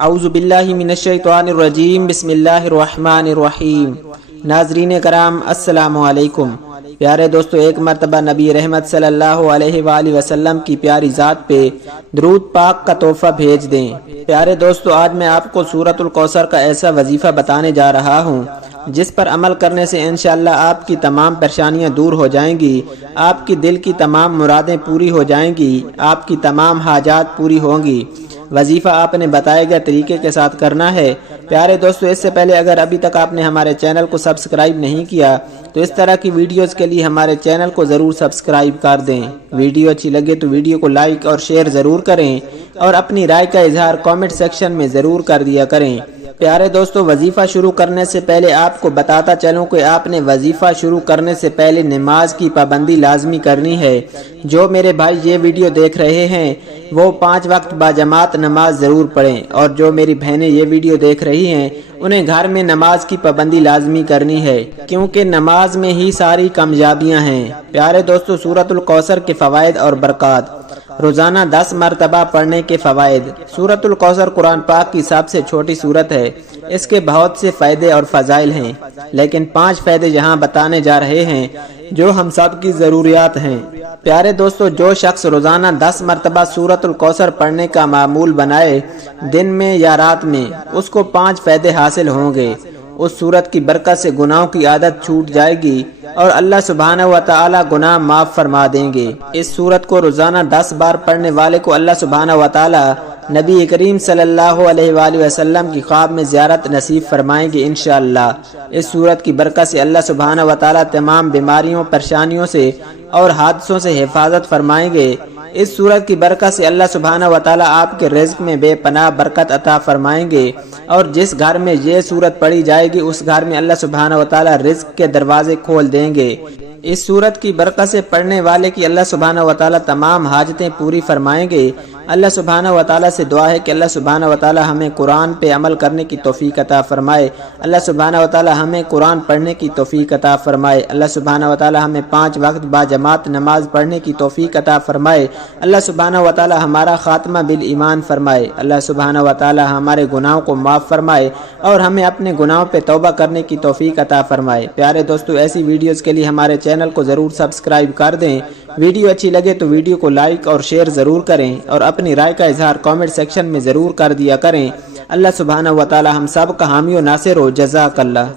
اعوذ باللہ من الشیطان الرجیم بسم اللہ الرحمن الرحیم۔ ناظرین کرام السلام علیکم۔ پیارے دوستو، ایک مرتبہ نبی رحمت صلی اللہ علیہ وآلہ وسلم کی پیاری ذات پہ درود پاک کا تحفہ بھیج دیں۔ پیارے دوستو، آج میں آپ کو سورۃ الکوثر کا ایسا وظیفہ بتانے جا رہا ہوں جس پر عمل کرنے سے انشاءاللہ آپ کی تمام پریشانیاں دور ہو جائیں گی، آپ کی دل کی تمام مرادیں پوری ہو جائیں گی، آپ کی تمام حاجات پوری ہوں گی۔ وظیفہ آپ نے بتائے گئے طریقے کے ساتھ کرنا ہے۔ پیارے دوستو، اس سے پہلے اگر ابھی تک آپ نے ہمارے چینل کو سبسکرائب نہیں کیا تو اس طرح کی ویڈیوز کے لیے ہمارے چینل کو ضرور سبسکرائب کر دیں۔ ویڈیو اچھی لگے تو ویڈیو کو لائک اور شیئر ضرور کریں اور اپنی رائے کا اظہار کامنٹ سیکشن میں ضرور کر دیا کریں۔ پیارے دوستو، وظیفہ شروع کرنے سے پہلے آپ کو بتاتا چلوں کہ آپ نے وظیفہ شروع کرنے سے پہلے نماز کی پابندی لازمی کرنی ہے۔ جو میرے بھائی یہ ویڈیو دیکھ رہے ہیں وہ 5 وقت باجماعت نماز ضرور پڑھیں، اور جو میری بہنیں یہ ویڈیو دیکھ رہی ہیں انہیں گھر میں نماز کی پابندی لازمی کرنی ہے، کیونکہ نماز میں ہی ساری کامیابیاں ہیں۔ پیارے دوستو، سورۃ الکوثر کے فوائد اور برکات۔ روزانہ 10 مرتبہ پڑھنے کے فوائد۔ سورۃ الکوثر قرآن پاک کی سب سے چھوٹی سورت ہے، اس کے بہت سے فائدے اور فضائل ہیں، لیکن 5 فائدے یہاں بتانے جا رہے ہیں جو ہم سب کی ضروریات ہیں۔ پیارے دوستو، جو شخص روزانہ 10 مرتبہ سورۃ الکوثر پڑھنے کا معمول بنائے، دن میں یا رات میں، اس کو 5 فائدے حاصل ہوں گے۔ اس سورت کی برکت سے گناہوں کی عادت چھوٹ جائے گی اور اللہ سبحانہ و تعالی گناہ معاف فرما دیں گے۔ اس سورت کو روزانہ 10 بار پڑھنے والے کو اللہ سبحانہ و تعالی نبی کریم صلی اللہ علیہ وآلہ وسلم کی خواب میں زیارت نصیب فرمائیں گے انشاءاللہ۔ اس سورت کی برکت سے اللہ سبحانہ و تعالی تمام بیماریوں، پریشانیوں سے اور حادثوں سے حفاظت فرمائیں گے۔ اس سورت کی برکت سے اللہ سبحانہ و تعالی آپ کے رزق میں بے پناہ برکت عطا فرمائیں گے، اور جس گھر میں یہ سورت پڑھی جائے گی اس گھر میں اللہ سبحانہ و تعالی رزق کے دروازے کھول دیں گے۔ اس سورت کی برکت سے پڑھنے والے کی اللہ سبحانہ و تعالی تمام حاجتیں پوری فرمائیں گے۔ اللہ سبحانہ و تعالی سے دعا ہے کہ اللہ سبحانہ و تعالی ہمیں قرآن پہ عمل کرنے کی توفیق عطا فرمائے۔ اللہ سبحانہ و تعالی ہمیں قرآن پڑھنے کی توفیق عطا فرمائے۔ اللہ سبحانہ و تعالی ہمیں 5 وقت باجماعت نماز پڑھنے کی توفیق عطا فرمائے۔ اللہ سبحانہ و تعالی ہمارا خاتمہ بالایمان فرمائے۔ اللہ سبحانہ و تعالی ہمارے گناہوں کو معاف فرمائے اور ہمیں اپنے گناہوں پہ توبہ کرنے کی توفیق عطا فرمائے۔ پیارے دوستو، ایسی ویڈیوز کے لیے ہمارے چینل کو ضرور سبسکرائب کر دیں۔ ویڈیو اچھی لگے تو ویڈیو کو لائک اور شیئر ضرور کریں اور اپنی رائے کا اظہار کامنٹ سیکشن میں ضرور کر دیا کریں۔ اللہ سبحانہ و تعالی ہم سب کا حامی و ناصر ہو۔ جزاک اللہ۔